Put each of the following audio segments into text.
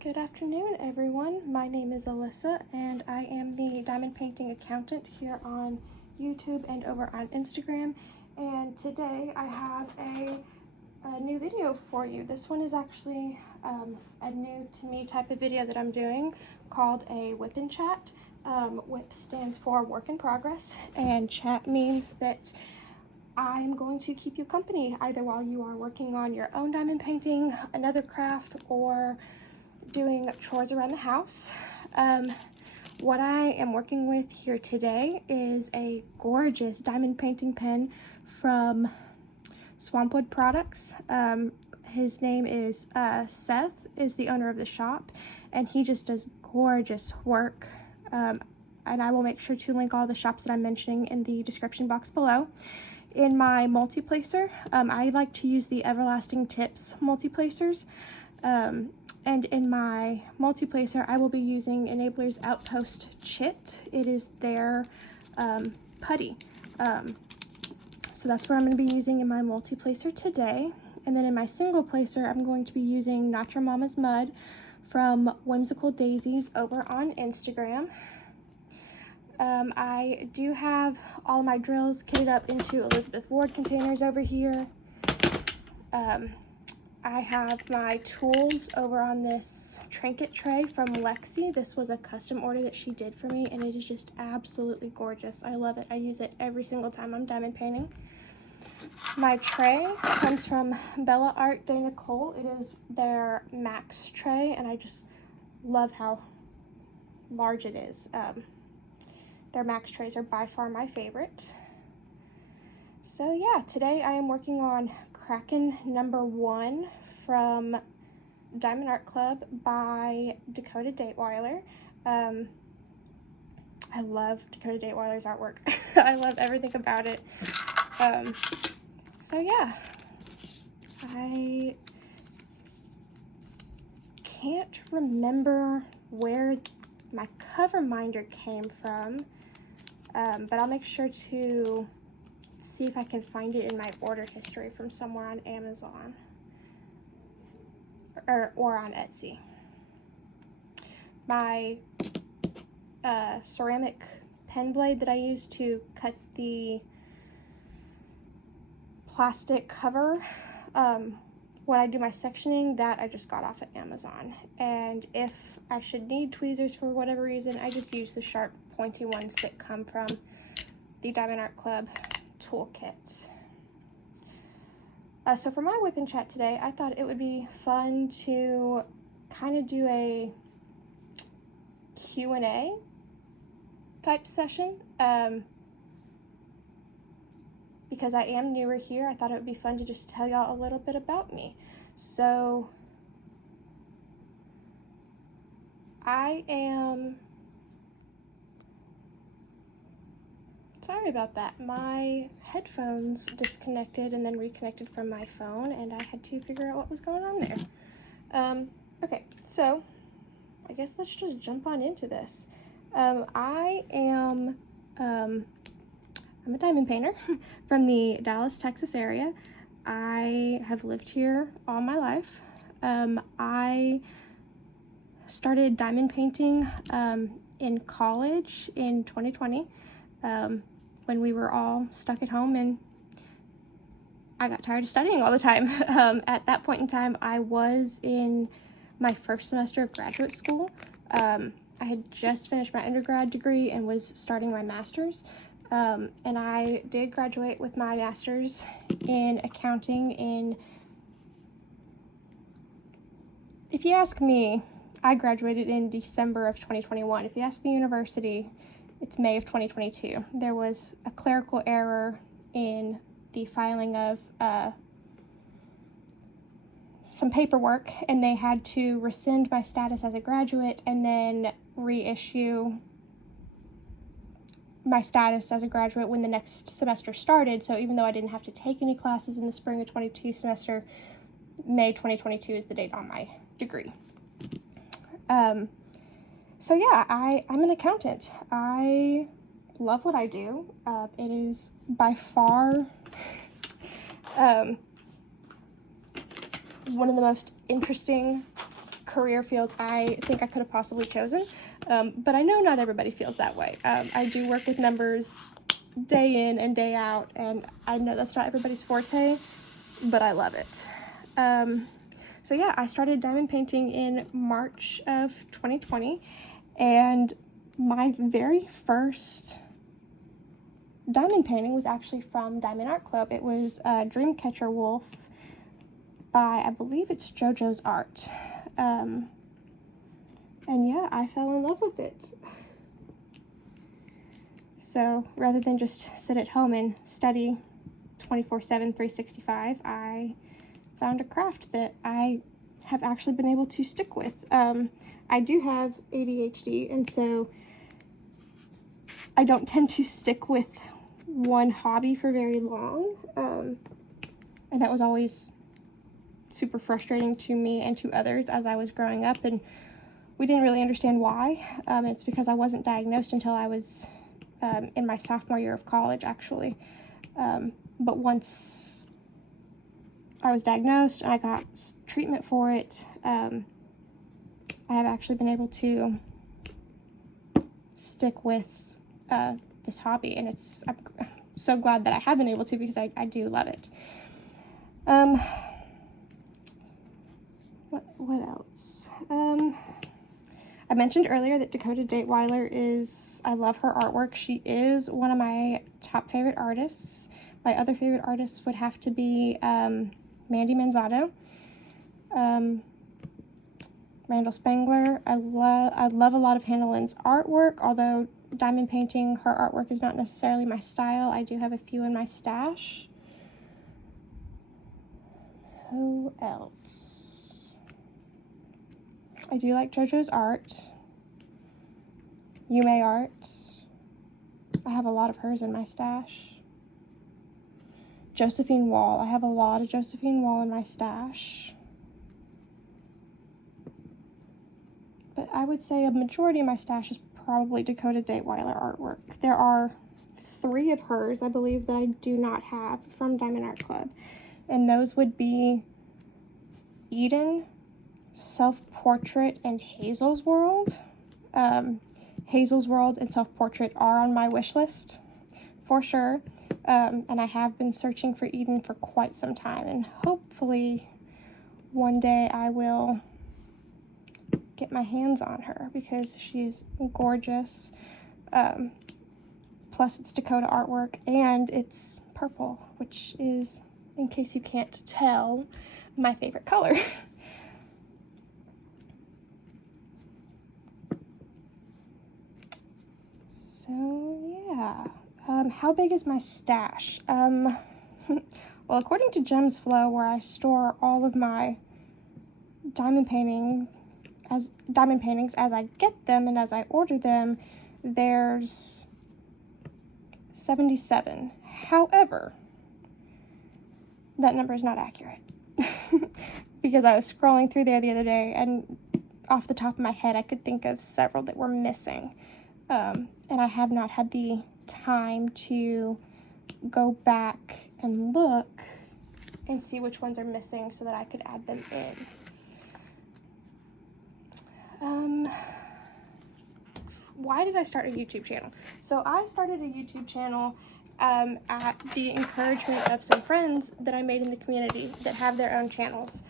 Good afternoon, everyone. My name is Alyssa, and I am the diamond painting accountant here on YouTube and over on Instagram. And today I have a new video for you. This one is actually a new to me type of video that I'm doing called a WIP and chat. WIP stands for work in progress, and chat means that I'm going to keep you company either while you are working on your own diamond painting, another craft, or doing chores around the house. What I am working with here today is a gorgeous diamond painting pen from Swampwood Products. His name is Seth, is the owner of the shop, and he just does gorgeous work. And I will make sure to link all the shops that I'm mentioning in the description box below. In my multiplacer, I like to use the Everlasting Tips multiplacers. And in my multiplacer, I will be using Enabler's Outpost Chit. It is their putty. So that's what I'm going to be using in my multiplacer today. And then in my single placer, I'm going to be using Not Your Mama's Mud from Whimsical Daisies over on Instagram. I do have all my drills kitted up into Elizabeth Ward containers over here. I have my tools over on this Trinket tray from Lexi. This was a custom order that she did for me, and it is just absolutely gorgeous. I love it. I use it every single time I'm diamond painting. My tray comes from Bella Art de Nicole. It is their max tray, and I just love how large it is. Their max trays are by far my favorite. So yeah, today I am working on Kraken number 1 from Diamond Art Club by Dakota Dateweiler. I love Dakota Dateweiler's artwork. I love everything about it. So yeah, I can't remember where my Coverminder came from, but I'll make sure to see if I can find it in my order history from somewhere on Amazon or on Etsy. My ceramic pen blade that I use to cut the plastic cover when I do my sectioning, that I just got off at Amazon. And if I should need tweezers for whatever reason, I just use the sharp pointy ones that come from the Diamond Art Club toolkit. So for my WIP and chat today, I thought it would be fun to kind of do a Q&A type session. Because I am newer here, I thought it would be fun to just tell y'all a little bit about me. So sorry about that. My headphones disconnected and then reconnected from my phone, and I had to figure out what was going on there. Okay, so I guess let's just jump on into this. I'm a diamond painter from the Dallas, Texas area. I have lived here all my life. I started diamond painting in college in 2020 when we were all stuck at home and I got tired of studying all the time. At that point in time, I was in my first semester of graduate school. I had just finished my undergrad degree and was starting my master's. And I did graduate with my master's in accounting if you ask me, I graduated in December of 2021. If you ask the university, it's May of 2022. There was a clerical error in the filing of some paperwork, and they had to rescind my status as a graduate and then reissue my status as a graduate when the next semester started. So even though I didn't have to take any classes in the spring of 22 semester, May 2022 is the date on my degree. So yeah, I'm an accountant. I love what I do. It is by far one of the most interesting career fields I think I could have possibly chosen. But I know not everybody feels that way. I do work with numbers day in and day out, and I know that's not everybody's forte, but I love it. So yeah, I started diamond painting in March of 2020, and my very first diamond painting was actually from Diamond Art Club. It was Dreamcatcher Wolf by, I believe it's JoJo's Art. And yeah, I fell in love with it. So rather than just sit at home and study 24/7, 365, I found a craft that I have actually been able to stick with. I do have ADHD, and so I don't tend to stick with one hobby for very long. And that was always super frustrating to me and to others as I was growing up, and we didn't really understand why. It's because I wasn't diagnosed until I was in my sophomore year of college, actually. But once I was diagnosed and I got treatment for it, I have actually been able to stick with this hobby, and I'm so glad that I have been able to, because I do love it. What else? I mentioned earlier that Dakota Dateweiler I love her artwork. She is one of my top favorite artists. My other favorite artists would have to be Mandy Manzano, Randall Spangler. I love a lot of Hannah Lynn's artwork, although diamond painting, her artwork is not necessarily my style. I do have a few in my stash. Who else? I do like JoJo's Art, Yume Art. I have a lot of hers in my stash. Josephine Wall. I have a lot of Josephine Wall in my stash. But I would say a majority of my stash is probably Dakota Dateweiler artwork. There are 3 of hers, I believe, that I do not have from Diamond Art Club. And those would be Eden, Self-Portrait, and Hazel's World. Hazel's World and Self-Portrait are on my wish list for sure. And I have been searching for Eden for quite some time, and hopefully one day I will get my hands on her, because she's gorgeous. Plus it's Dakota artwork, and it's purple, which is, in case you can't tell, my favorite color. So yeah, how big is my stash? Well, according to Gems Flow, where I store all of my diamond paintings as I get them and as I order them, there's 77. However, that number is not accurate, because I was scrolling through there the other day, and off the top of my head I could think of several that were missing. And I have not had the time to go back and look and see which ones are missing so that I could add them in. Why did I start a YouTube channel? So I started a YouTube channel at the encouragement of some friends that I made in the community that have their own channels,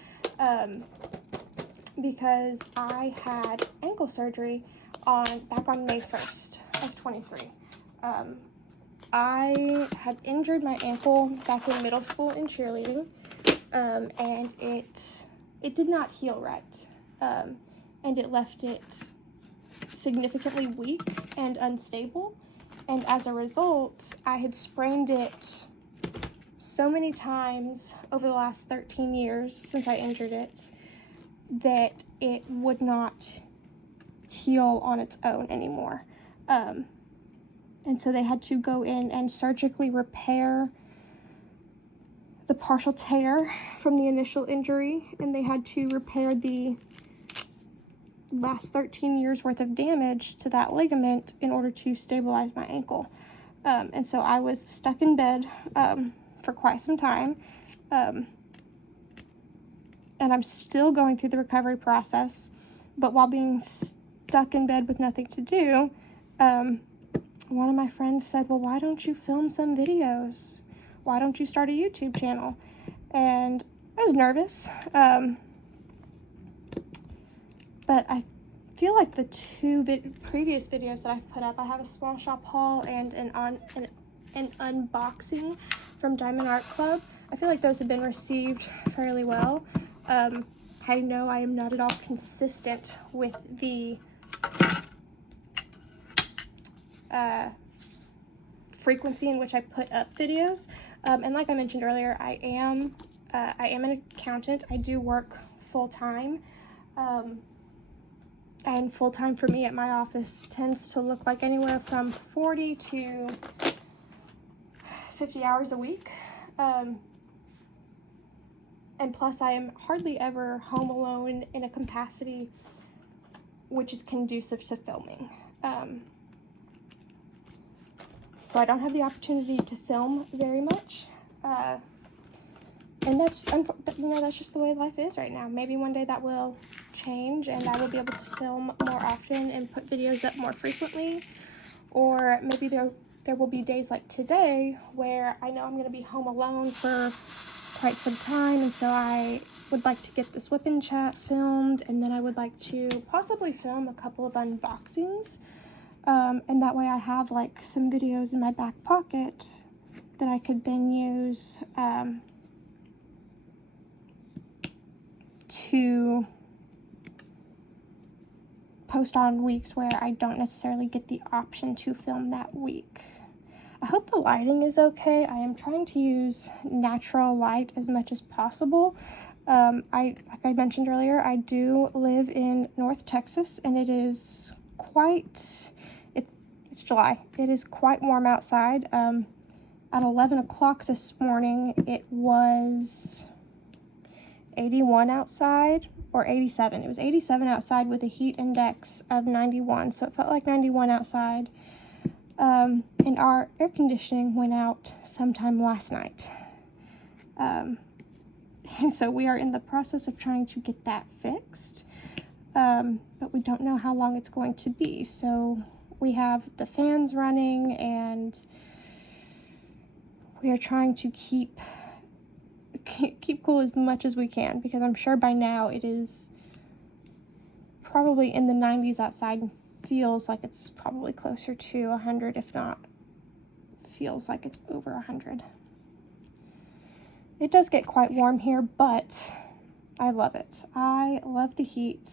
because I had ankle surgery back on May 1st of 23. I had injured my ankle back in middle school in cheerleading, and it did not heal right, and it left it significantly weak and unstable, and as a result, I had sprained it so many times over the last 13 years since I injured it that it would not heal on its own anymore. And so they had to go in and surgically repair the partial tear from the initial injury, and they had to repair the last 13 years worth of damage to that ligament in order to stabilize my ankle. And so I was stuck in bed for quite some time. and I'm still going through the recovery process. But while being stuck in bed with nothing to do, one of my friends said, well, why don't you film some videos? Why don't you start a YouTube channel? And I was nervous, but I feel like the two previous videos that I've put up, I have a small shop haul and an unboxing from Diamond Art Club. I feel like those have been received fairly well. I know I am not at all consistent with the frequency in which I put up videos. And like I mentioned earlier, I am an accountant. I do work full-time. And full-time for me at my office tends to look like anywhere from 40 to 50 hours a week. And plus I am hardly ever home alone in a capacity which is conducive to filming. So I don't have the opportunity to film very much. And that's, you know, that's just the way life is right now. Maybe one day that will change and I will be able to film more often and put videos up more frequently. Or maybe there will be days like today where I know I'm going to be home alone for quite some time, and so I would like to get this WIP and chat filmed, and then I would like to possibly film a couple of unboxings, and that way I have like some videos in my back pocket that I could then use to post on weeks where I don't necessarily get the option to film that week. I hope the lighting is okay. I am trying to use natural light as much as possible. Like I mentioned earlier, I do live in North Texas, and it is quite, it's July. It is quite warm outside. At 11 o'clock this morning, it was 81 outside, or 87. It was 87 outside with a heat index of 91, so it felt like 91 outside. And our air conditioning went out sometime last night. And so we are in the process of trying to get that fixed. But we don't know how long it's going to be. So we have the fans running, and we are trying to keep cool as much as we can, because I'm sure by now it is probably in the 90s outside and feels like it's probably closer to 100, if not feels like it's over 100. It does get quite warm here, but I love it. I love the heat.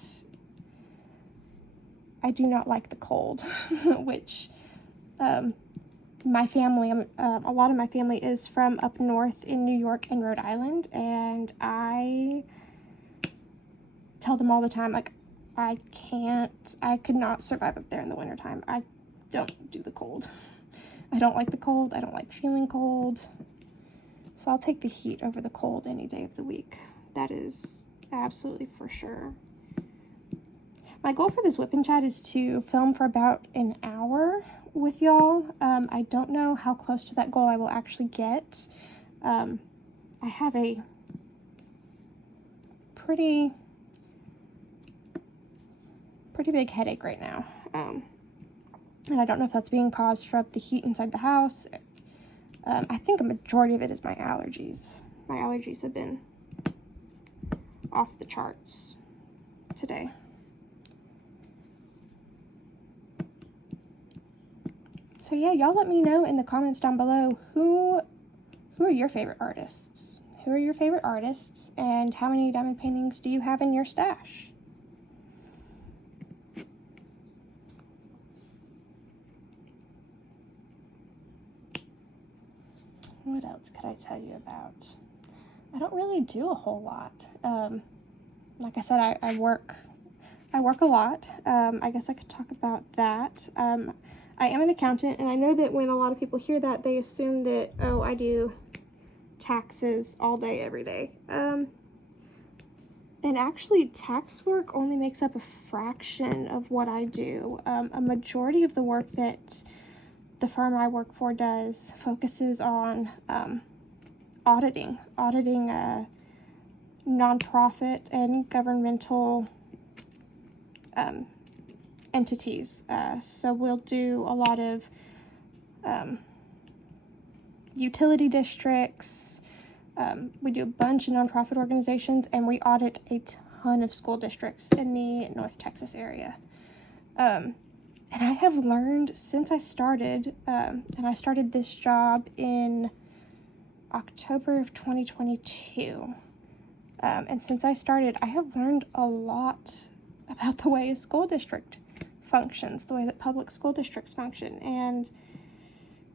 I do not like the cold, which my family, a lot of my family is from up north in New York and Rhode Island, and I tell them all the time, like, I could not survive up there in the wintertime. I don't do the cold. I don't like the cold. I don't like feeling cold. So I'll take the heat over the cold any day of the week. That is absolutely for sure. My goal for this WIP and chat is to film for about an hour with y'all. I don't know how close to that goal I will actually get. I have a pretty big headache right now. And I don't know if that's being caused from the heat inside the house. I think a majority of it is my allergies. My allergies have been off the charts today. So yeah, y'all let me know in the comments down below who are your favorite artists? Who are your favorite artists, and how many diamond paintings do you have in your stash? What else could I tell you about? I don't really do a whole lot. Like I said, I work a lot. I guess I could talk about that. I am an accountant, and I know that when a lot of people hear that, they assume that, oh, I do taxes all day, every day. And actually, tax work only makes up a fraction of what I do. A majority of the work that the firm I work for focuses on auditing nonprofit and governmental entities. So we'll do a lot of utility districts. We do a bunch of nonprofit organizations, and we audit a ton of school districts in the North Texas area. And I have learned since I started, and I started this job in October of 2022. And since I started, I have learned a lot about the way a school district functions, the way that public school districts function. And,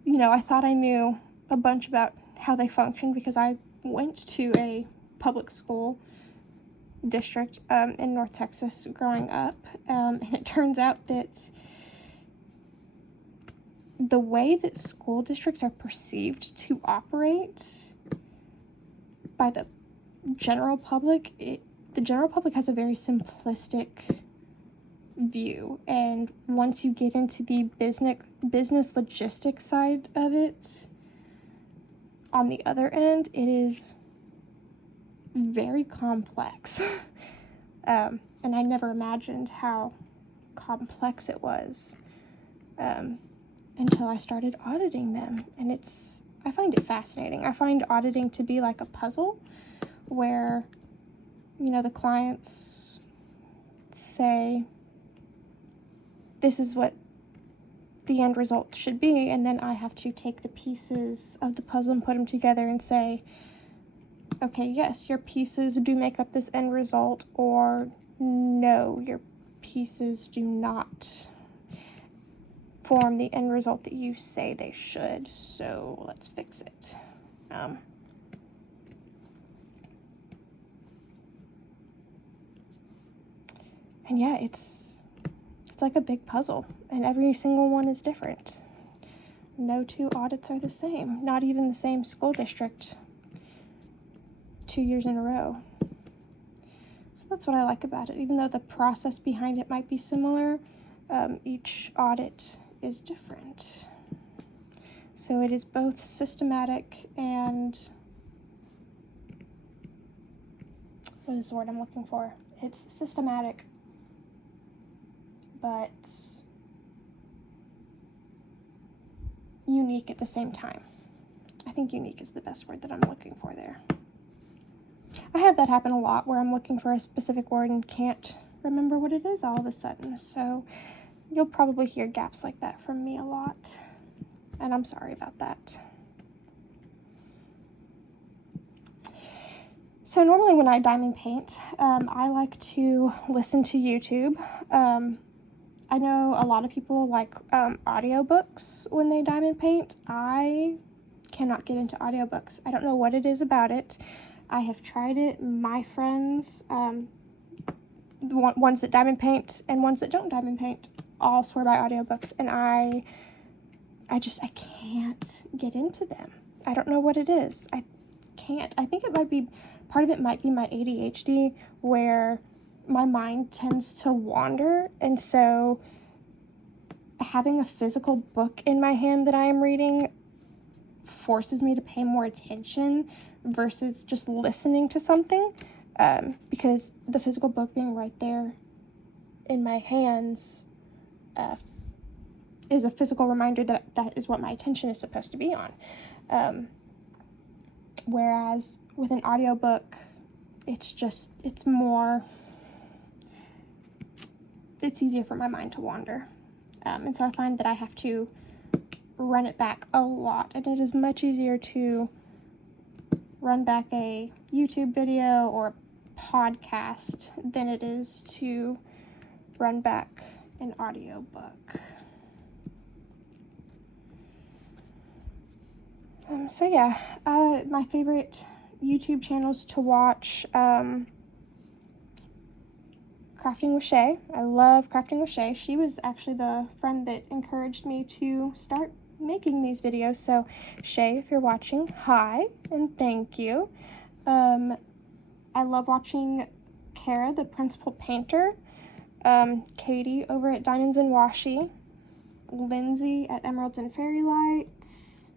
you know, I thought I knew a bunch about how they function because I went to a public school district in North Texas growing up. And it turns out that the way that school districts are perceived to operate by the general public, the general public has a very simplistic view, and once you get into the business logistics side of it, on the other end, it is very complex. And I never imagined how complex it was until I started auditing them, and I find it fascinating. I find auditing to be like a puzzle where, you know, the clients say, this is what the end result should be, and then I have to take the pieces of the puzzle and put them together and say, okay, yes, your pieces do make up this end result, or no, your pieces do not form the end result that you say they should, so let's fix it. And yeah, it's like a big puzzle, and every single one is different. No two audits are the same, not even the same school district 2 years in a row. So that's what I like about it. Even though the process behind it might be similar, each audit is different. So it is both systematic and, what is the word I'm looking for? It's systematic, but unique at the same time. I think unique is the best word that I'm looking for there. I have that happen a lot where I'm looking for a specific word and can't remember what it is all of a sudden. So you'll probably hear gaps like that from me a lot, and I'm sorry about that. So normally when I diamond paint, I like to listen to YouTube. I know a lot of people like audiobooks when they diamond paint. I cannot get into audiobooks. I don't know what it is about it. I have tried it. My friends, the ones that diamond paint and ones that don't diamond paint, all swear by audiobooks, and I can't get into them. I don't know what it is. I can't. I think it might be, part of it might be my ADHD, where my mind tends to wander, and so having a physical book in my hand that I am reading forces me to pay more attention versus just listening to something, because the physical book being right there in my hands is a physical reminder that is what my attention is supposed to be on. Whereas with an audiobook, it's easier for my mind to wander. And so I find that I have to run it back a lot, and it is much easier to run back a YouTube video or a podcast than it is to run back an audiobook. So yeah, my favorite YouTube channels to watch, Crafting with Shay. I love Crafting with Shay. She was actually the friend that encouraged me to start making these videos. So Shay, if you're watching, hi and thank you. I love watching Kara, the principal painter, Katie over at Diamonds and Washi, Lindsay at Emeralds and Fairy Lights,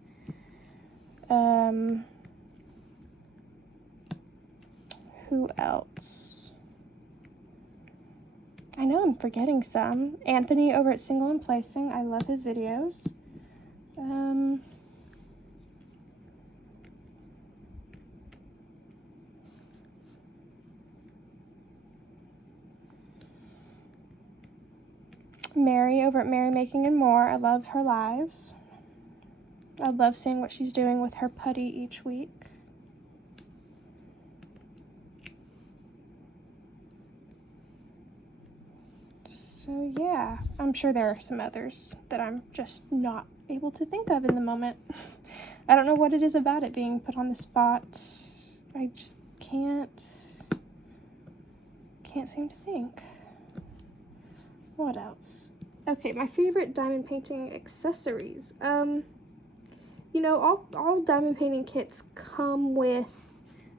Who else? I know I'm forgetting some. Anthony over at Single and Placing. I love his videos. Mary over at Mary Making and More. I love her lives. I love seeing what she's doing with her putty each week. So yeah, I'm sure there are some others that I'm just not able to think of in the moment. I don't know what it is about it being put on the spot. I just can't seem to think. What else? Okay, my favorite diamond painting accessories. You know, all diamond painting kits come with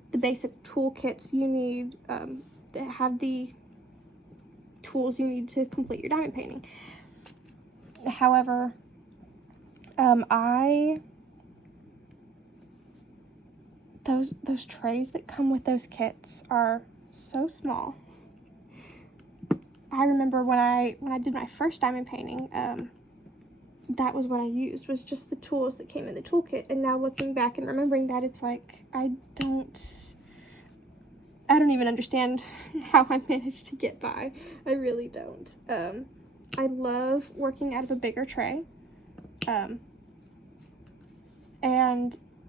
the basic toolkits you need that have the tools you need to complete your diamond painting. However, those trays that come with those kits are so small. I remember when I did my first diamond painting, that was what I used, was just the tools that came in the toolkit. And now looking back and remembering that, it's like, I don't even understand how I managed to get by. I really don't. I love working out of a bigger tray. And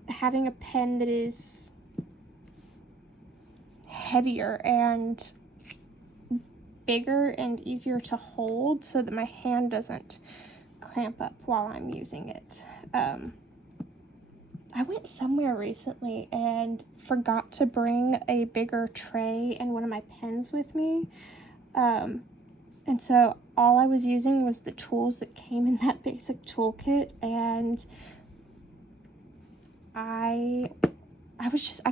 having a pen that is heavier and bigger and easier to hold so that my hand doesn't cramp up while I'm using it. I went somewhere recently and forgot to bring a bigger tray and one of my pens with me. And so all I was using was the tools that came in that basic toolkit, and I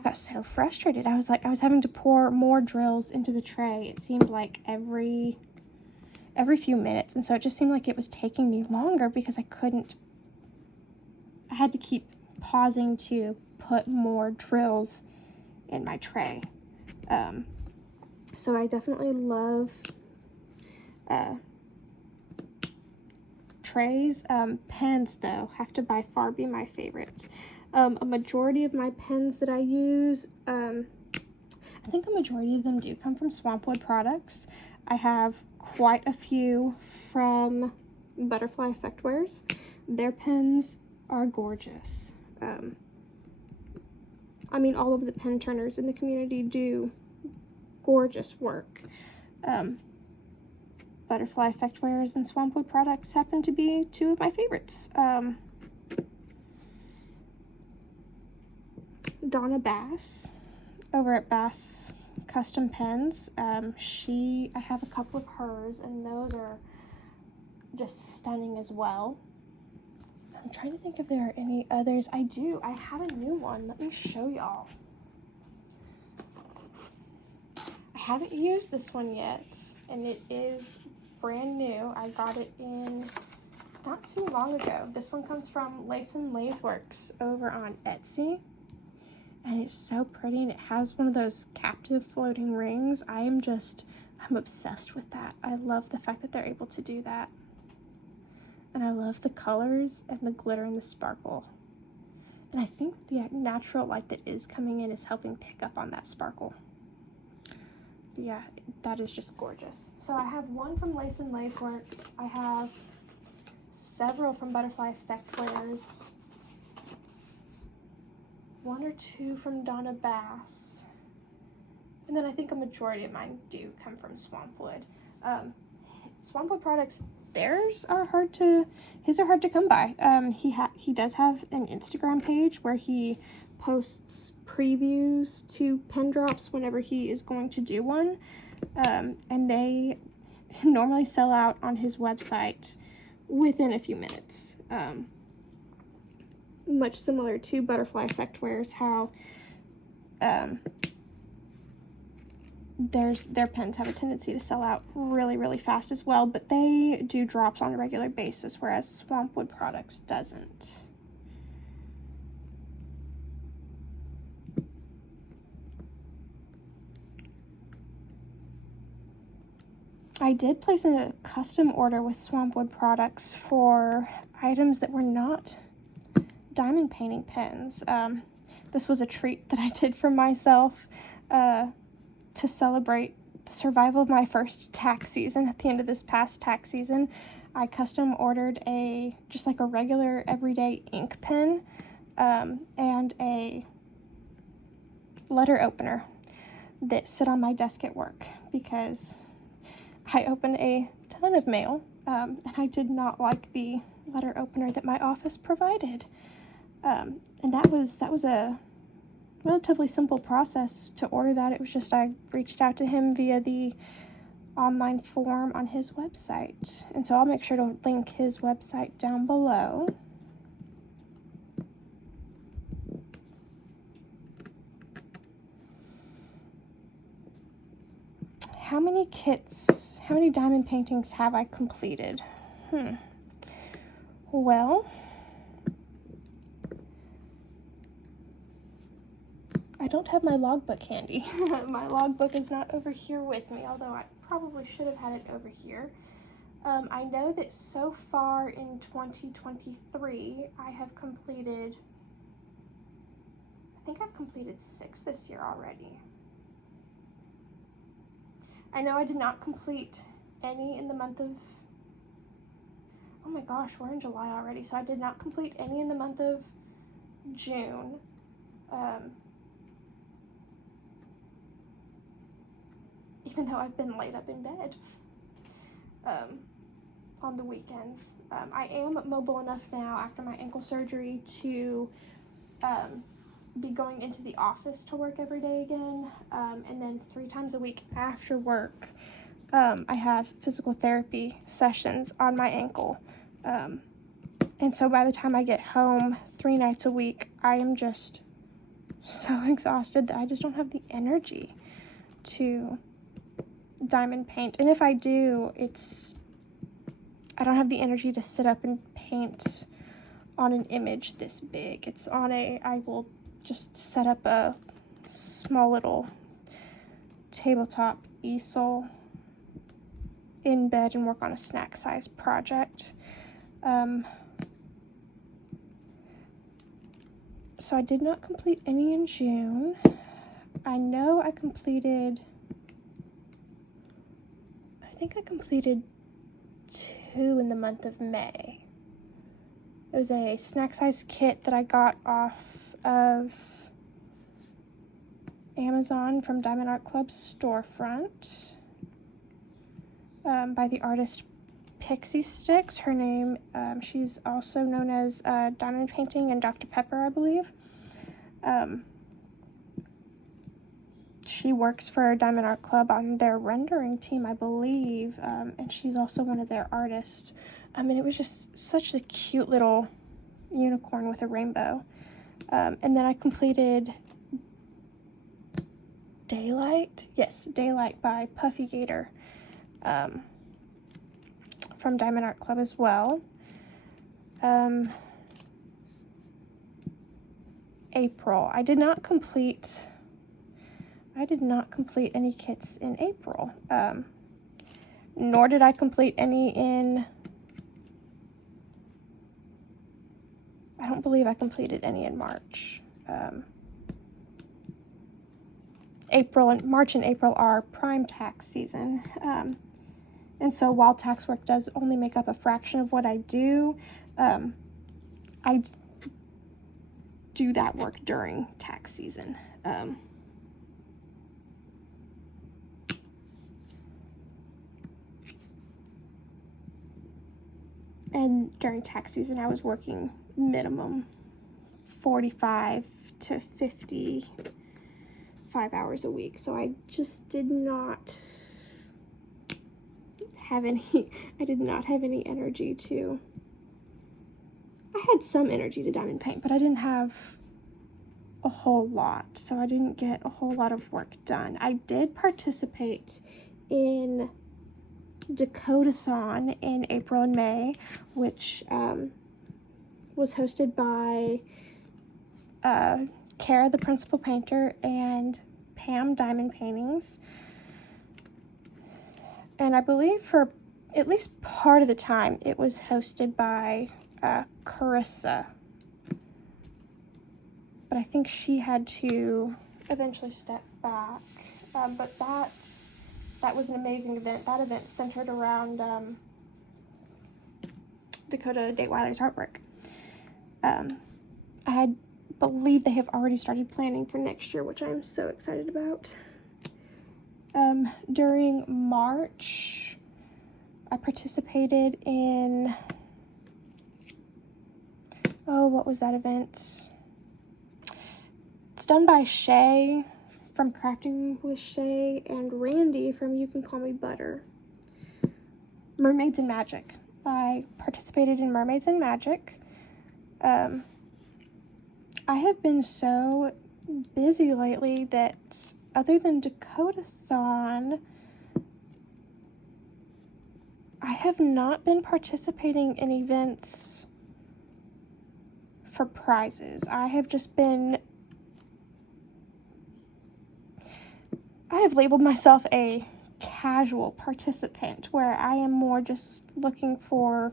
got so frustrated. I was having to pour more drills into the tray. It seemed like every few minutes, and so it just seemed like it was taking me longer because I had to keep pausing to put more drills in my tray. So I definitely love trays. Pens, though, have to by far be my favorite. A majority of my pens that I use, I think a majority of them do come from Swampwood Products. I have quite a few from Butterfly Effectwares. Their pens are gorgeous. I mean, all of the pen turners in the community do gorgeous work. Butterfly Effectwares and Swampwood Products happen to be two of my favorites. Donna Bass over at Bass Custom Pens. I have a couple of hers, and those are just stunning as well. I'm trying to think if there are any others. I have a new one. Let me show y'all. I haven't used this one yet, and it is brand new. I got it in not too long ago. This one comes from Lace and Lathe Works over on Etsy. And it's so pretty, and it has one of those captive floating rings. I'm obsessed with that. I love the fact that they're able to do that. And I love the colors and the glitter and the sparkle. And I think the natural light that is coming in is helping pick up on that sparkle. But yeah, that is just gorgeous. So I have one from Lace and Lathe Works. I have several from Butterfly Effectwares. One or two from Donna Bass. And then I think a majority of mine do come from Swampwood. Swampwood Products, his are hard to come by. He does have an Instagram page where he posts previews to pen drops whenever he is going to do one. And they normally sell out on his website within a few minutes. Much similar to Butterfly Effectwares, how their pens have a tendency to sell out really, really fast as well, but they do drops on a regular basis, whereas Swampwood Products doesn't. I did place a custom order with Swampwood Products for items that were not diamond painting pens. This was a treat that I did for myself to celebrate the survival of my first tax season. At the end of this past tax season, I custom ordered just like a regular everyday ink pen and a letter opener that sit on my desk at work because I opened a ton of mail and I did not like the letter opener that my office provided. And that was a relatively simple process to order that. It was just I reached out to him via the online form on his website. And so I'll make sure to link his website down below. How many diamond paintings have I completed? Well, I don't have my logbook handy. My logbook is not over here with me, although I probably should have had it over here. I know that so far in 2023, I think I've completed 6 this year already. I know I did not complete any in the month of, oh my gosh, we're in July already, so I did not complete any in the month of June. Even though I've been laid up in bed on the weekends. I am mobile enough now after my ankle surgery to be going into the office to work every day again, and then 3 times a week after work I have physical therapy sessions on my ankle, and so by the time I get home 3 nights a week, I am just so exhausted that I just don't have the energy to diamond paint. And if I do, I don't have the energy to sit up and paint on an image this big. I will just set up a small little tabletop easel in bed and work on a snack size project. So I did not complete any in June. I know I completed 2 in the month of May. It was a snack size kit that I got off of Amazon from Diamond Art Club's storefront by the artist Pixie Sticks. Her name, she's also known as Diamond Painting and Dr. Pepper, I believe. She works for Diamond Art Club on their rendering team, I believe, and she's also one of their artists. And it was just such a cute little unicorn with a rainbow. And then I completed Daylight by Puffy Gator from Diamond Art Club as well. April, I did not complete any kits in April, nor did I complete any I don't believe I completed any in March. March and April are prime tax season, and so while tax work does only make up a fraction of what I do, I do that work during tax season. And during tax season, I was working minimum 45 to 55 hours a week. So I just did not have any energy to, I had some energy to diamond paint, but I didn't have a whole lot. So I didn't get a whole lot of work done. I did participate in Dakotathon in April and May, which was hosted by Kara, the principal painter, and Pam Diamond Paintings. And I believe for at least part of the time, it was hosted by Carissa. But I think she had to eventually step back. But that was an amazing event. That event centered around Dakota Dateweiler's artwork. I believe they have already started planning for next year, which I'm so excited about. During March, I participated in, what was that event? It's done by Shay from Crafting with Shay and Randy from You Can Call Me Butter. Mermaids and Magic. I participated in Mermaids and Magic. I have been so busy lately that other than Dakota-thon, I have not been participating in events for prizes. I have labeled myself a casual participant, where I am more just looking for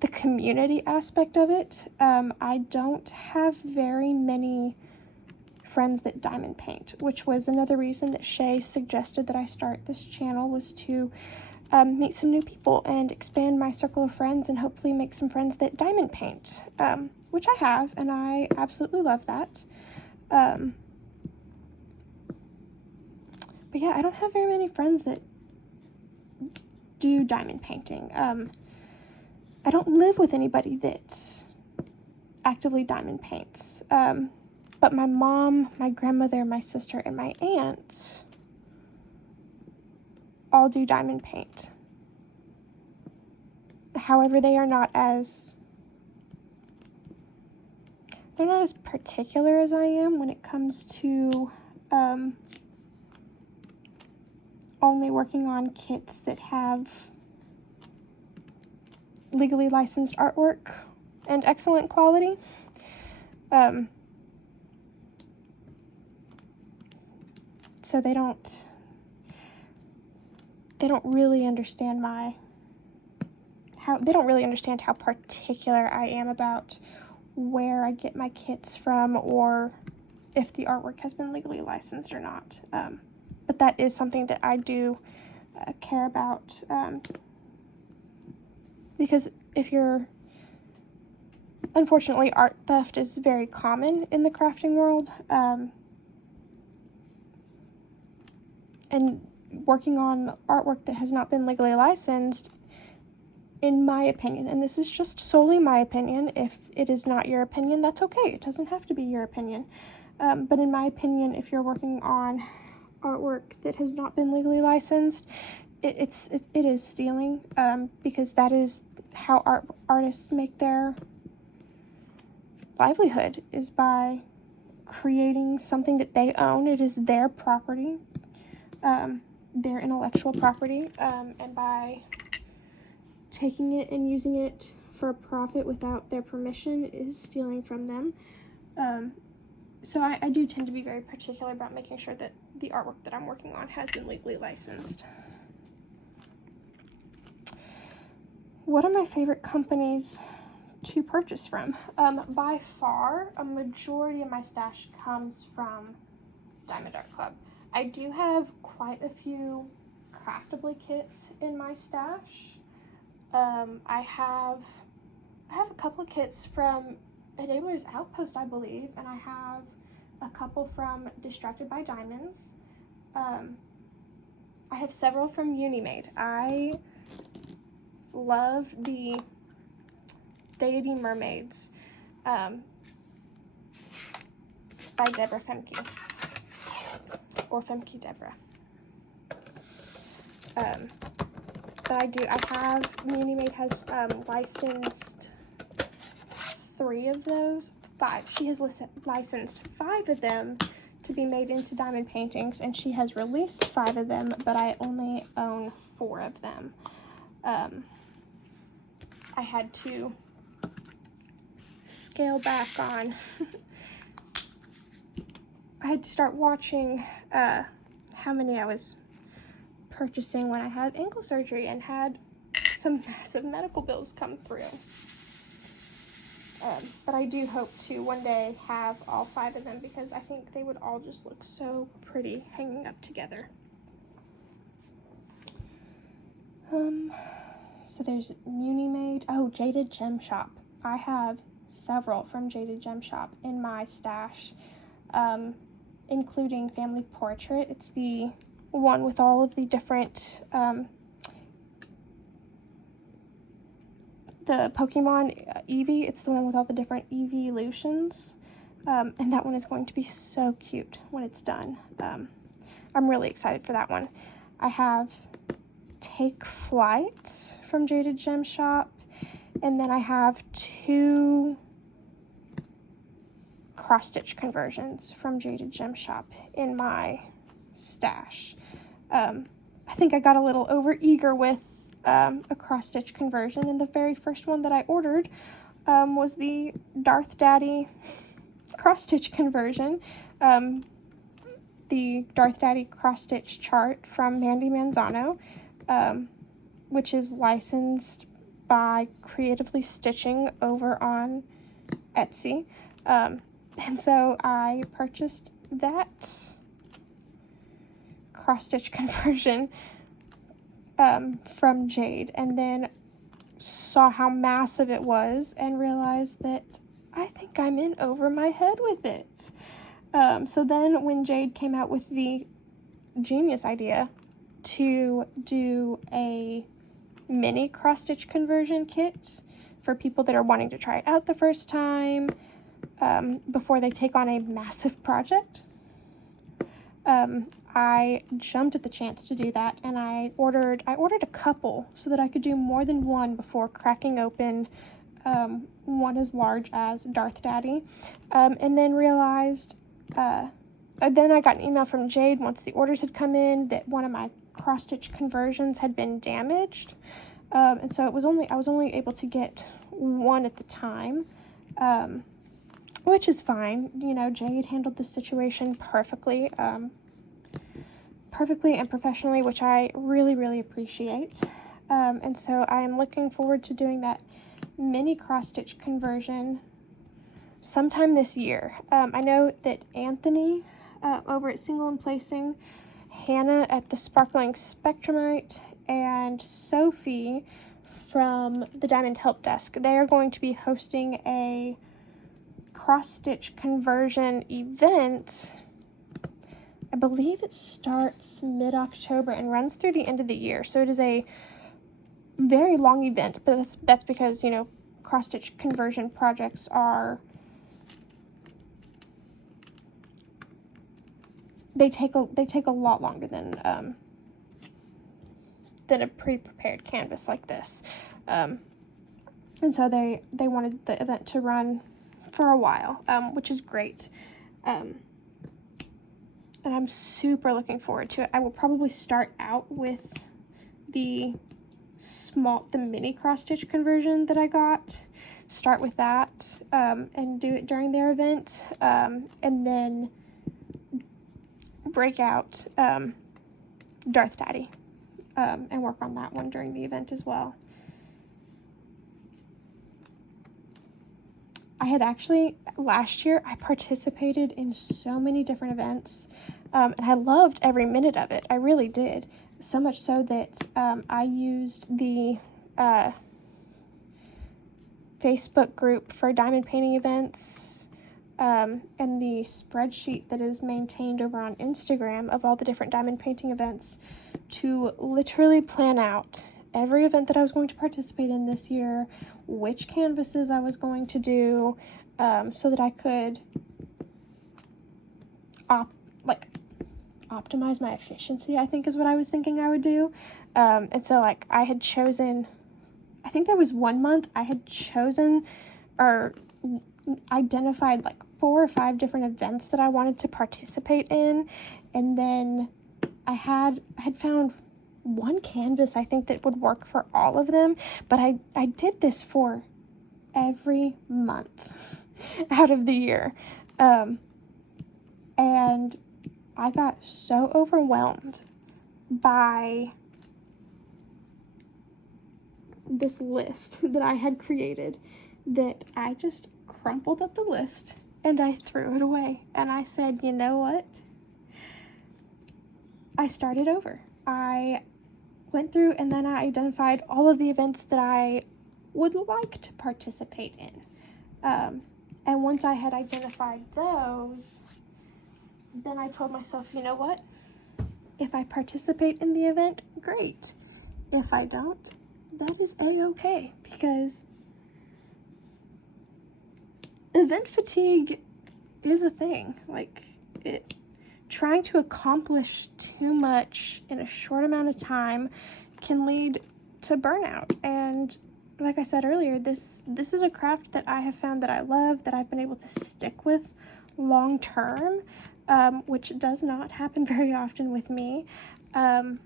the community aspect of it. I don't have very many friends that diamond paint, which was another reason that Shay suggested that I start this channel, was to meet some new people and expand my circle of friends and hopefully make some friends that diamond paint, which I have, and I absolutely love that. But yeah, I don't have very many friends that do diamond painting. I don't live with anybody that actively diamond paints. But my mom, my grandmother, my sister, and my aunt all do diamond paint. However, they're not as particular as I am when it comes to only working on kits that have legally licensed artwork and excellent quality. So they don't really understand how particular I am about where I get my kits from, or if the artwork has been legally licensed or not. But that is something that I do care about, because unfortunately, art theft is very common in the crafting world, and working on artwork that has not been legally licensed, in my opinion, and this is just solely my opinion, if it is not your opinion, that's okay, it doesn't have to be your opinion, but in my opinion, if you're working on artwork that has not been legally licensed, it is stealing, because that is how artists make their livelihood, is by creating something that they own. It is their property, their intellectual property, and by taking it and using it for a profit without their permission is stealing from them. So I do tend to be very particular about making sure that the artwork that I'm working on has been legally licensed. What are my favorite companies to purchase from? By far, a majority of my stash comes from Diamond Art Club. I do have quite a few craftable kits in my stash. I have a couple of kits from Enabler's Outpost, I believe, and I have a couple from Distracted by Diamonds. I have several from Unimade. I love the Deity Mermaids by Deborah Femke, or Femke Deborah. But Unimade has licensed 3 of those. 5. She has licensed 5 of them to be made into diamond paintings, and she has released 5 of them, but I only own 4 of them. I had to scale back on I had to start watching how many I was purchasing when I had ankle surgery and had some massive medical bills come through. But I do hope to one day have all 5 of them because I think they would all just look so pretty hanging up together. So there's Munimade. Oh, Jaded Gem Shop. I have several from Jaded Gem Shop in my stash, including Family Portrait. It's the one with all of the different, the Pokemon Eevee. It's the one with all the different evolutions, and that one is going to be so cute when it's done. I'm really excited for that one. I have Take Flight from Jaded Gem Shop, and then I have 2 cross-stitch conversions from Jaded Gem Shop in my stash. I think I got a little over-eager with a cross-stitch conversion, and the very first one that I ordered was the Darth Daddy cross-stitch conversion. The Darth Daddy cross-stitch chart from Mandy Manzano, which is licensed by Creatively Stitching over on Etsy. And so I purchased that cross-stitch conversion from Jade, and then saw how massive it was and realized that I think I'm in over my head with it. So then when Jade came out with the genius idea to do a mini cross-stitch conversion kit for people that are wanting to try it out the first time, before they take on a massive project, I jumped at the chance to do that, and I ordered a couple so that I could do more than one before cracking open one as large as Darth Daddy, and then realized, then I got an email from Jade once the orders had come in that one of my cross-stitch conversions had been damaged, and so I was only able to get one at the time, which is fine. You know, Jade handled the situation perfectly and professionally, which I really, really appreciate. And so I'm looking forward to doing that mini cross-stitch conversion sometime this year. I know that Anthony over at Single and Placing, Hannah at the Sparkling Spectrumite, and Sophie from the Diamond Help Desk, they are going to be hosting a cross-stitch conversion event. I believe it starts mid-October and runs through the end of the year, so it is a very long event, but that's because, you know, cross-stitch conversion projects are, they take a lot longer than a pre-prepared canvas like this, and so they wanted the event to run for a while, which is great, and I'm super looking forward to it. I will probably start out with the mini cross-stitch conversion that I got, start with that, and do it during their event, and then break out Darth Daddy, and work on that one during the event as well. I had actually, last year, I participated in so many different events, and I loved every minute of it. I really did. So much so that I used the Facebook group for diamond painting events, and the spreadsheet that is maintained over on Instagram of all the different diamond painting events to literally plan out every event that I was going to participate in this year, which canvases I was going to do, so that I could optimize my efficiency, I think is what I was thinking I would do. And so, like, I had chosen, I think there was one month I had chosen or identified like 4 or 5 different events that I wanted to participate in, and then I had found one canvas I think that would work for all of them, but I did this for every month out of the year, and I got so overwhelmed by this list that I had created, that I just crumpled up the list and I threw it away. And I said, you know what? I started over. I went through and then I identified all of the events that I would like to participate in. And once I had identified those, then I told myself, you know what? If I participate in the event, great. If I don't, that is a-okay, because event fatigue is a thing. Like, trying to accomplish too much in a short amount of time can lead to burnout. And like I said earlier, this is a craft that I have found that I love, that I've been able to stick with long term, which does not happen very often with me. And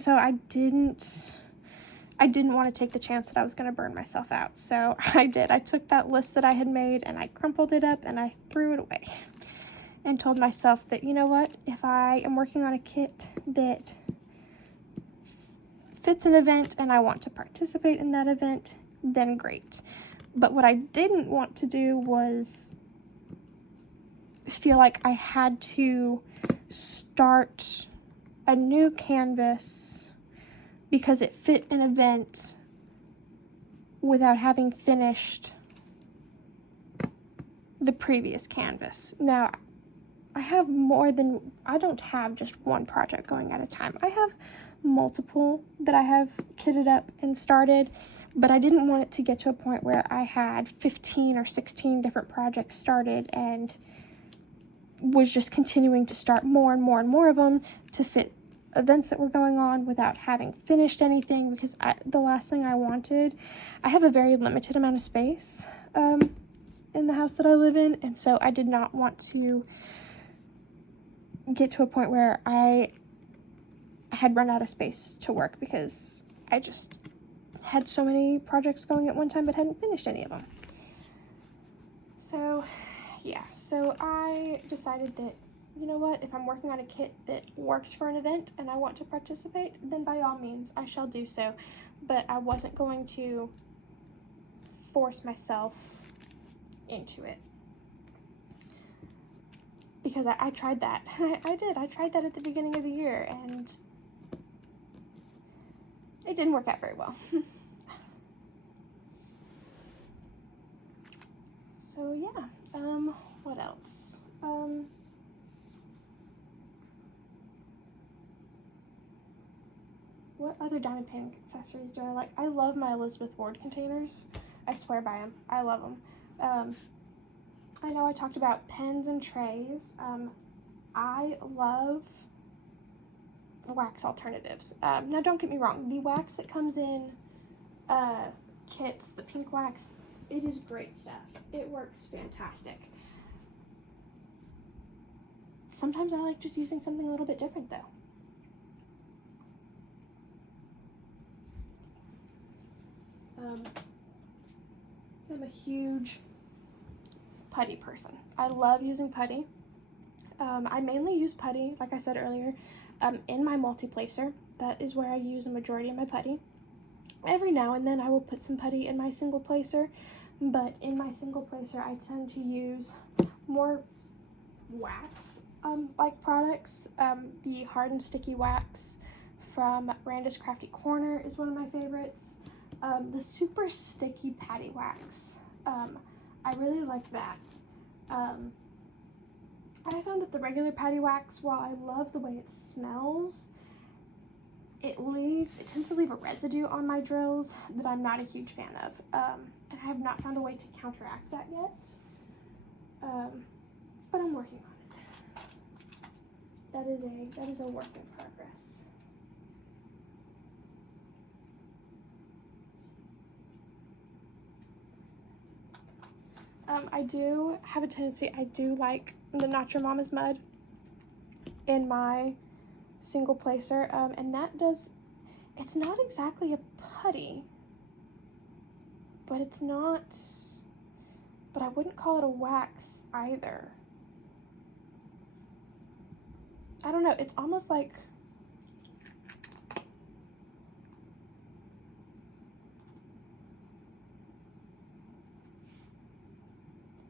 so I didn't want to take the chance that I was going to burn myself out. So I did. I took that list that I had made and I crumpled it up and I threw it away and told myself that, you know what, if I am working on a kit that fits an event and I want to participate in that event, then great. But what I didn't want to do was feel like I had to start a new canvas because it fit an event without having finished the previous canvas. Now, I don't have just one project going at a time. I have multiple that I have kitted up and started, but I didn't want it to get to a point where I had 15 or 16 different projects started and was just continuing to start more and more and more of them to fit events that were going on without having finished anything, because the last thing I wanted, I have a very limited amount of space in the house that I live in, and so I did not want to get to a point where I had run out of space to work, because I just had so many projects going at one time but hadn't finished any of them. So yeah, so I decided that, you know what, if I'm working on a kit that works for an event and I want to participate, then by all means I shall do so. But I wasn't going to force myself into it, because I tried that. I did. I tried that at the beginning of the year and it didn't work out very well. So yeah, what else? What other diamond painting accessories do I like? I love my Elizabeth Ward containers. I swear by them. I love them. I know I talked about pens and trays. I love wax alternatives. Now don't get me wrong, the wax that comes in kits, the pink wax, it is great stuff. It works fantastic. Sometimes I like just using something a little bit different though. I'm a huge putty person. I love using putty. I mainly use putty, like I said earlier, in my multiplacer. That is where I use a majority of my putty. Every now and then I will put some putty in my single placer, but in my single placer I tend to use more wax like products. The hard and sticky wax from Randa's Crafty Corner is one of my favorites. The super sticky patty wax, I really like that. I found that the regular patty wax, while I love the way it smells, it tends to leave a residue on my drills that I'm not a huge fan of, and I have not found a way to counteract that yet, but I'm working on it. That is a work in progress. I do have a tendency, I do like the Not Your Mama's Mud in my single placer, and it's not exactly a putty, but I wouldn't call it a wax either. I don't know, it's almost like,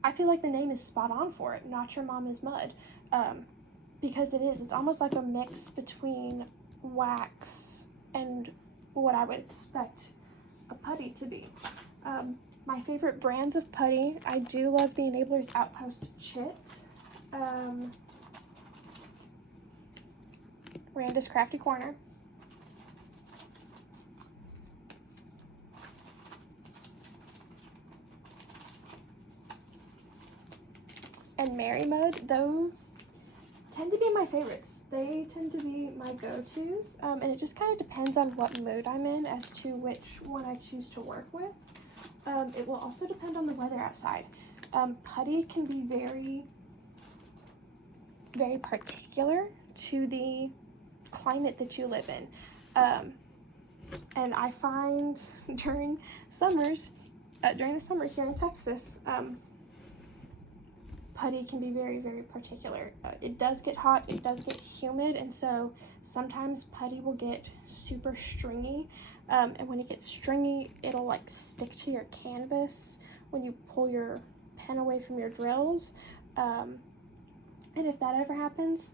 I feel like the name is spot on for it, Not Your Mama's Mud, because it is. It's almost like a mix between wax and what I would expect a putty to be. My favorite brands of putty, I do love the Enablers Outpost Chit, Randa's Crafty Corner, and Mary Mode. Those tend to be my favorites. They tend to be my go-tos, and it just kind of depends on what mood I'm in as to which one I choose to work with. It will also depend on the weather outside. Putty can be very, very particular to the climate that you live in. And I find during the summer here in Texas, putty can be very, very particular. It does get hot, it does get humid, and so sometimes putty will get super stringy. And when it gets stringy, it'll like stick to your canvas when you pull your pen away from your drills. And if that ever happens,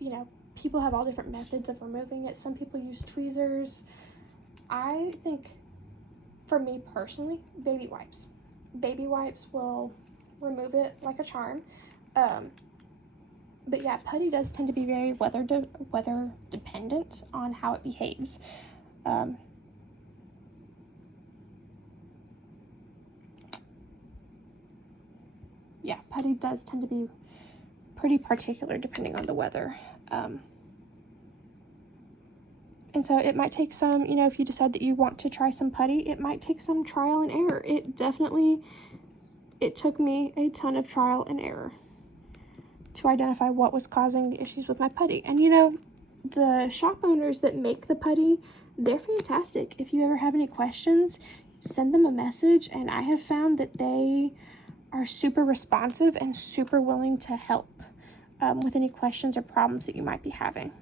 you know, people have all different methods of removing it. Some people use tweezers. I think, for me personally, baby wipes. Baby wipes will remove it like a charm. But yeah, putty does tend to be very weather dependent on how it behaves. Yeah, putty does tend to be pretty particular depending on the weather. And so it might take some, you know, if you decide that you want to try some putty, it might take some trial and error. It took me a ton of trial and error to identify what was causing the issues with my putty. And you know, the shop owners that make the putty, they're fantastic. If you ever have any questions, send them a message, and I have found that they are super responsive and super willing to help with any questions or problems that you might be having.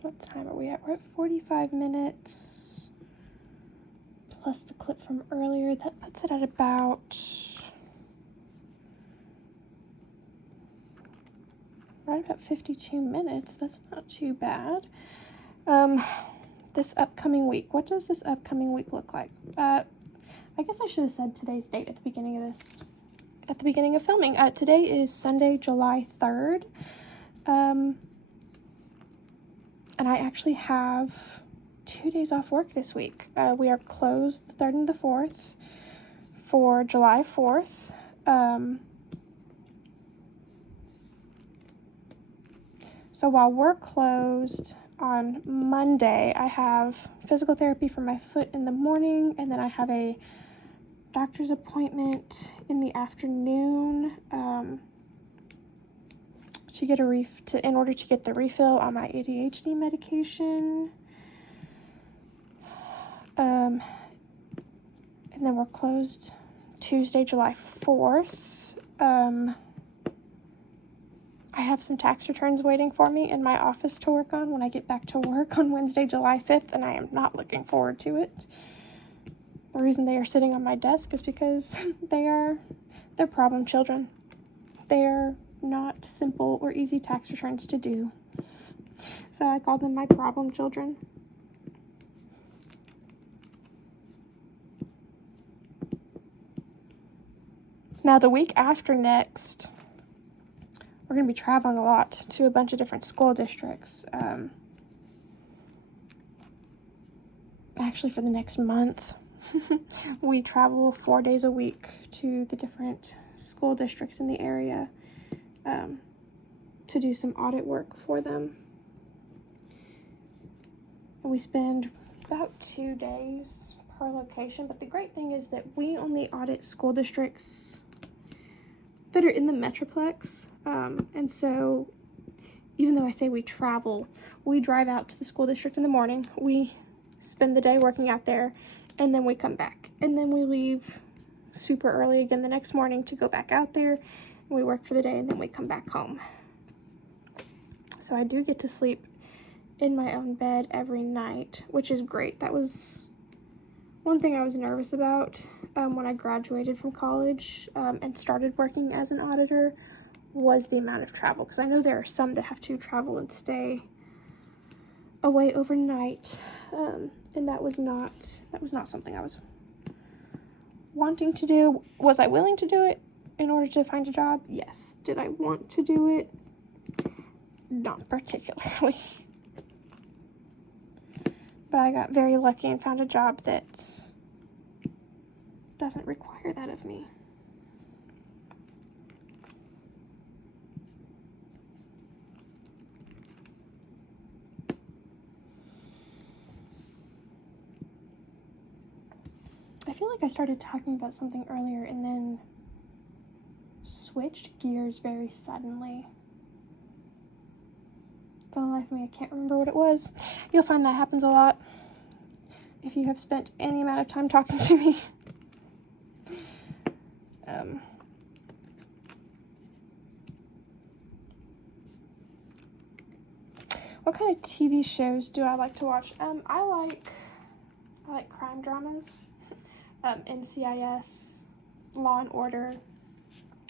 What time are we at? We're at 45 minutes plus the clip from earlier. That puts it at about right about 52 minutes. That's not too bad. This upcoming week, what does this upcoming week look like? I guess I should have said today's date at the beginning of filming. Today is Sunday, July 3rd. And I actually have 2 days off work this week. We are closed the 3rd and the 4th for July 4th. So while we're closed on Monday, I have physical therapy for my foot in the morning, and then I have a doctor's appointment in the afternoon in order to get the refill on my ADHD medication. And then we're closed Tuesday, July 4th. I have some tax returns waiting for me in my office to work on when I get back to work on Wednesday, July 5th, and I am not looking forward to it. The reason they are sitting on my desk is because they're problem children. They're not simple or easy tax returns to do. So I call them my problem children. Now the week after next, we're going to be traveling a lot to a bunch of different school districts. Actually, for the next month, we travel 4 days a week to the different school districts in the area to do some audit work for them. And we spend about 2 days per location, but the great thing is that we only audit school districts that are in the Metroplex. And so even though I say we travel, we drive out to the school district in the morning, we spend the day working out there, and then we come back, and then we leave super early again the next morning to go back out there. We work for the day and then we come back home. So I do get to sleep in my own bed every night, which is great. That was one thing I was nervous about when I graduated from college and started working as an auditor, was the amount of travel, because I know there are some that have to travel and stay away overnight, and that was not something I was wanting to do. Was I willing to do it in order to find a job? Yes. Did I want to do it? Not particularly. But I got very lucky and found a job that doesn't require that of me. I feel like I started talking about something earlier and then switched gears very suddenly. For the life of me, I can't remember what it was. You'll find that happens a lot if you have spent any amount of time talking to me. What kind of TV shows do I like to watch? I like crime dramas, NCIS, Law and Order,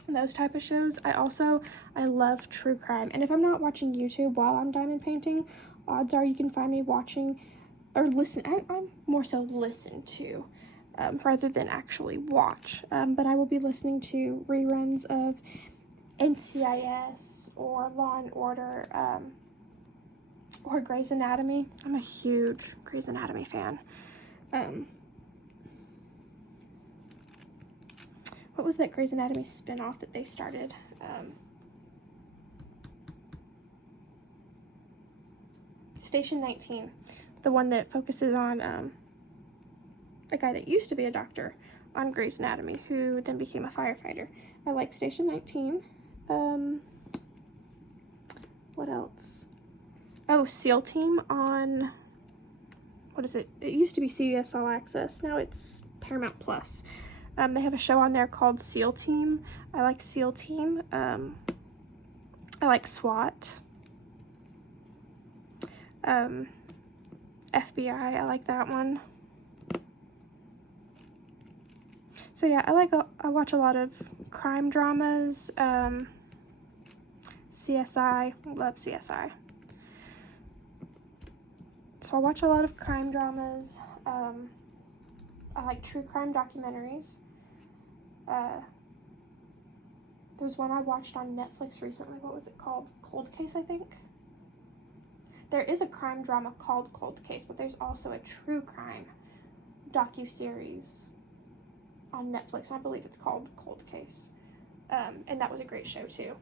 those type of shows. I love true crime. And if I'm not watching YouTube while I'm diamond painting, odds are you can find me watching or listen. I'm more so listen to rather than actually watch. But I will be listening to reruns of NCIS or Law and Order or Grey's Anatomy. I'm a huge Grey's Anatomy fan. What was that Grey's Anatomy spin-off that they started? Station 19. The one that focuses on a guy that used to be a doctor on Grey's Anatomy who then became a firefighter. I like Station 19. What else? Oh, SEAL Team on, what is it? It used to be CBS All Access. Now it's Paramount Plus. They have a show on there called SEAL Team. I like SEAL Team. I like SWAT. FBI, I like that one. So yeah, I watch a lot of crime dramas. CSI, love CSI. So I watch a lot of crime dramas. I like true crime documentaries. There was one I watched on Netflix recently. What was it called? Cold Case, I think. There is a crime drama called Cold Case, but there's also a true crime docu-series on Netflix. I believe it's called Cold Case. And that was a great show too.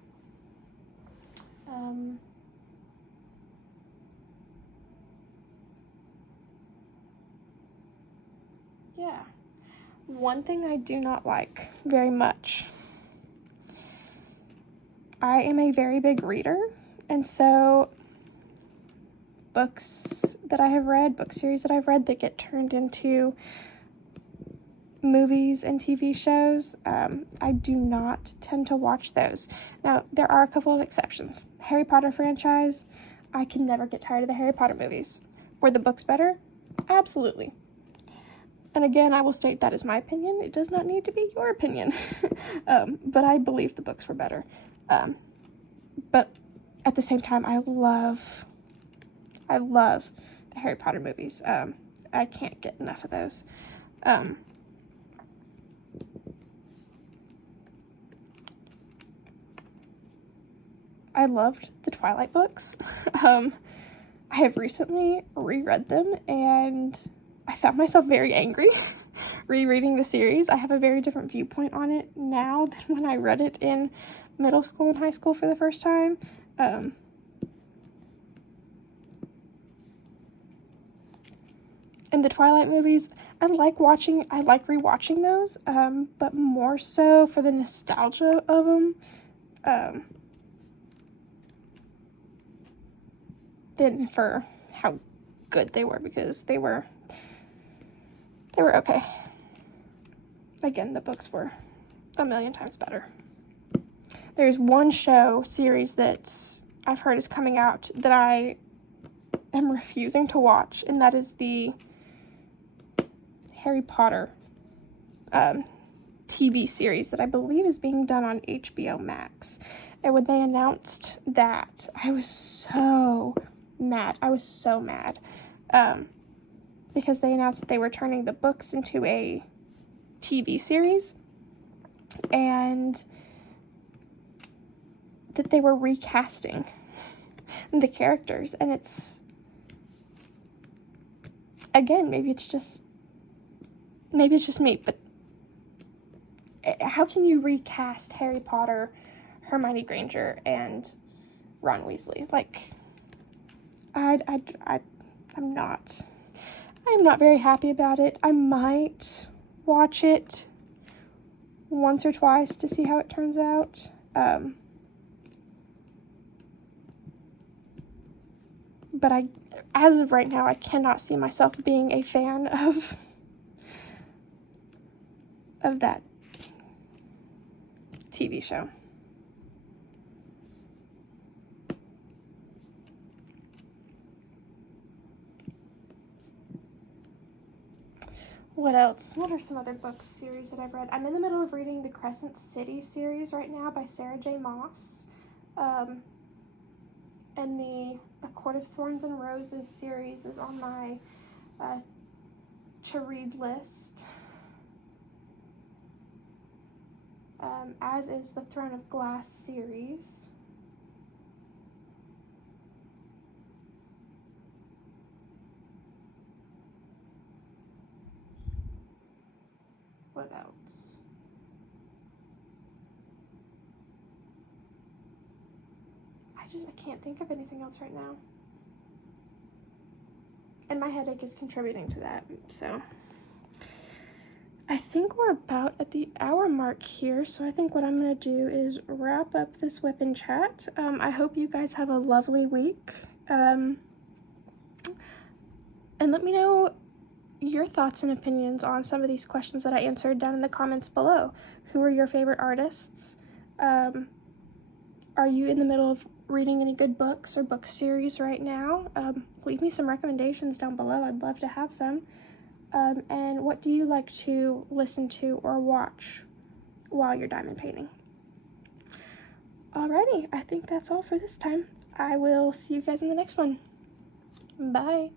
Yeah. One thing I do not like very much. I am a very big reader, and so books that I have read, book series that I've read that get turned into movies and TV shows, I do not tend to watch those. Now, there are a couple of exceptions. Harry Potter franchise, I can never get tired of the Harry Potter movies. Were the books better? Absolutely. And again, I will state that is my opinion. It does not need to be your opinion. But I believe the books were better. But at the same time, I love the Harry Potter movies. I can't get enough of those. I loved the Twilight books. I have recently reread them, and I found myself very angry rereading the series. I have a very different viewpoint on it now than when I read it in middle school and high school for the first time. And the Twilight movies, I like rewatching those, but more so for the nostalgia of them, than for how good they were, because they were okay. again, the books were a million times better. There's one show series that I've heard is coming out that I am refusing to watch, and that is the Harry Potter TV series that I believe is being done on HBO Max. And when they announced that, I was so mad. Because they announced that they were turning the books into a TV series, and that they were recasting the characters. And it's, again, maybe it's just me, but how can you recast Harry Potter, Hermione Granger, and Ron Weasley? Like, I'm not very happy about it. I might watch it once or twice to see how it turns out. But as of right now, I cannot see myself being a fan of that TV show. What else? What are some other books series that I've read? I'm in the middle of reading the Crescent City series right now by Sarah J. Maas. And the A Court of Thorns and Roses series is on my to read list. As is the Throne of Glass series. What else? I can't think of anything else right now. And my headache is contributing to that, so. I think we're about at the hour mark here, so I think what I'm going to do is wrap up this WIP and chat. I hope you guys have a lovely week. And let me know your thoughts and opinions on some of these questions that I answered down in the comments below. Who are your favorite artists? Are you in the middle of reading any good books or book series right now? Leave me some recommendations down below. I'd love to have some. And what do you like to listen to or watch while you're diamond painting? Alrighty, I think that's all for this time. I will see you guys in the next one. Bye.